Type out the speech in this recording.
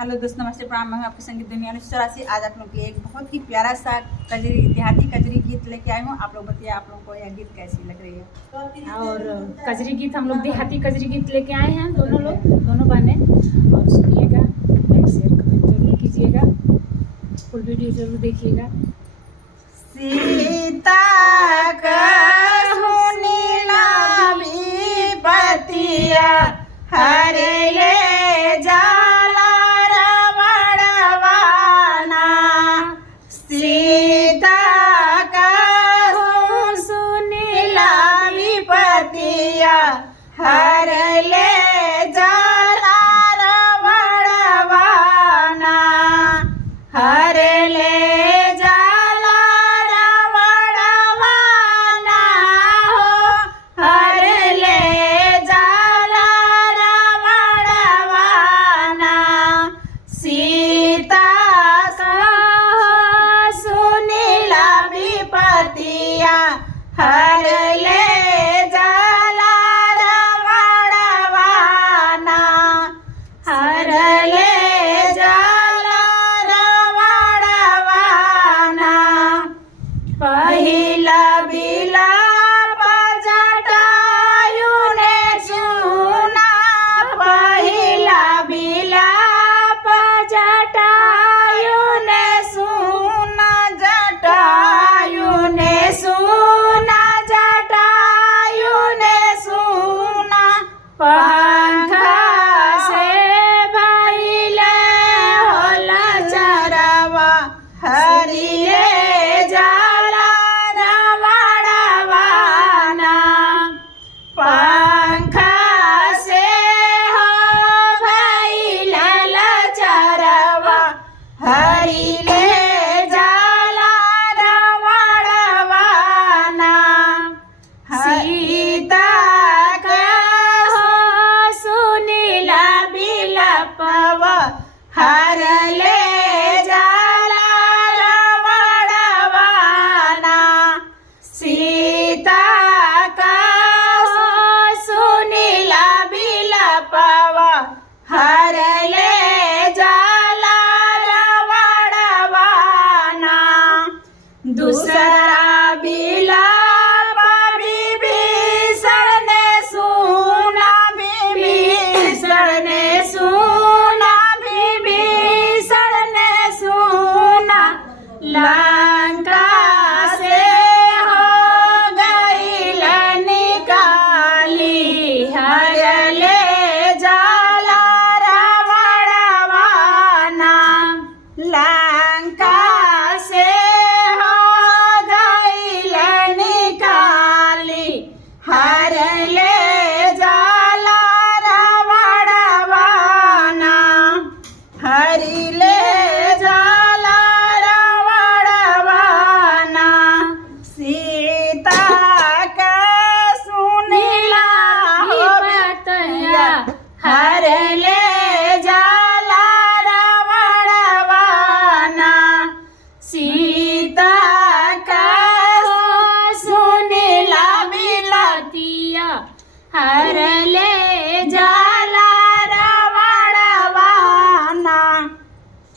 Hello दोस्त, नमस्ते, प्रणाम। मैं हूं आपकी संगीत दुनिया 1984। आज आप लोग के लिए एक बहुत ही प्यारा सा कजरी देहाती कजरी गीत लेके आई हूँ। आप लोग बताइए आप लोगों को यह गीत कैसी लग रही है। और कजरी गीत हम लोग देहाती कजरी गीत लेके आए हैं, दोनों बहनें। और सुनिएगा, लाइक शेयर कमेंट जरूर कीजिएगा, फुल वीडियो जरूर देखिएगा। सीता पतिया हरे ले जाला रवड़वाना, सीता कहूँ सुनीला विपतिया हरे ले जाला रवड़वाना, हरे ले हर ले जाला रवड़वाना, हर ले जाला रवड़वाना। पहिला बिलाप जटायु ने चुना, पहिला बिलाप जटायु ने सुना, जटायु ने सुना, पंखा से भइले होला चरवा हरिये जाला रवड़वाना, पंखा से हो भइले चरवा हरिये जाला रवड़वाना। सीता हर ले जाला रवड़वाना, सीता का सुनीला बिलपवा हर ले जाला रवड़वाना। दूसरा बिलाप विभीषण ने सुना, विभीषण ने सुना, लंका से हो गईल निकाली, हर ले जाला रवड़वाना, लंका से हो गईल निकाली, हर ले जाला रवड़वाना, हरि ले जाला रवड़वाना। सीता का सुनीला विपतिया हर